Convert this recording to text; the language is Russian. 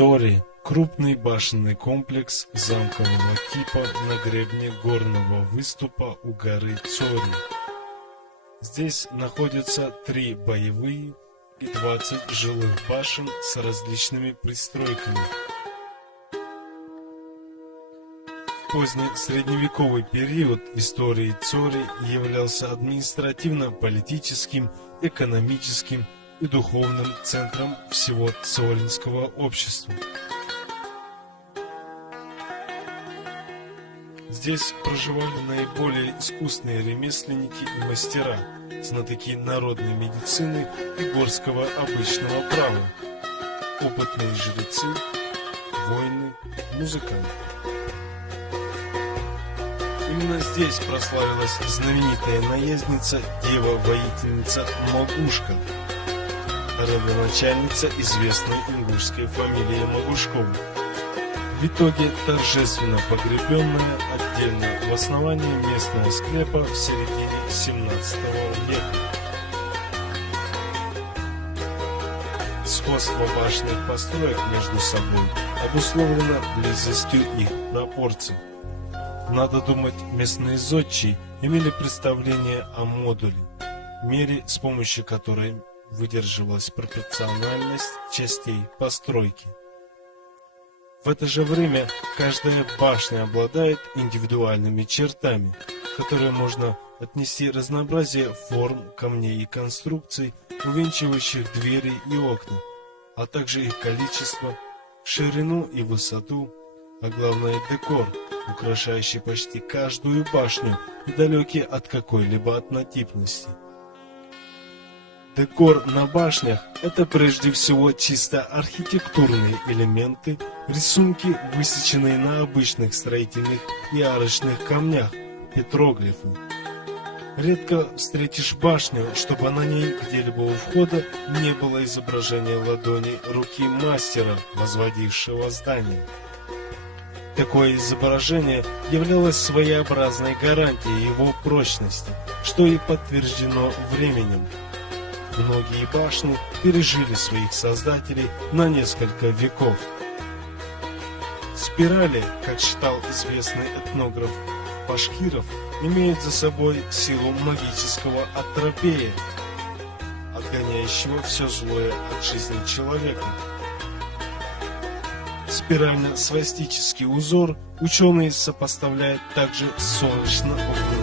Цори – крупный башенный комплекс замкового типа на гребне горного выступа у горы Цори. Здесь находятся 3 боевые и 20 жилых башен с различными пристройками. В поздний средневековый период истории Цори являлся административно-политическим, экономическим и духовным центром всего цоринского общества. Здесь проживали наиболее искусные ремесленники и мастера, знатоки народной медицины и горского обычного права, опытные жрецы, воины, музыканты. Именно здесь прославилась знаменитая наездница, дева-воительница Могушка, родоначальница известной ингушской фамилии Могушков. В итоге торжественно погребенная отдельно в основании местного склепа в середине 17 века. Сходство башенных построек между собой обусловлено близостью их пропорций. Надо думать, местные зодчие имели представление о модуле, мере, с помощью которой выдерживалась пропорциональность частей постройки. В это же время каждая башня обладает индивидуальными чертами, которые можно отнести разнообразие форм, камней и конструкций, увенчивающих двери и окна, а также их количество, ширину и высоту, а главное декор, украшающий почти каждую башню и далекий от какой-либо однотипности. Декор на башнях – это прежде всего чисто архитектурные элементы, рисунки, высеченные на обычных строительных и арочных камнях, петроглифы. Редко встретишь башню, чтобы на ней где-либо у входа не было изображения ладони руки мастера, возводившего здание. Такое изображение являлось своеобразной гарантией его прочности, что и подтверждено временем. Многие башни пережили своих создателей на несколько веков. Спирали, как считал известный этнограф Башкиров, имеют за собой силу магического атропея, отгоняющего все злое от жизни человека. Спирально-свастический узор ученые сопоставляют также с солнечно-огненным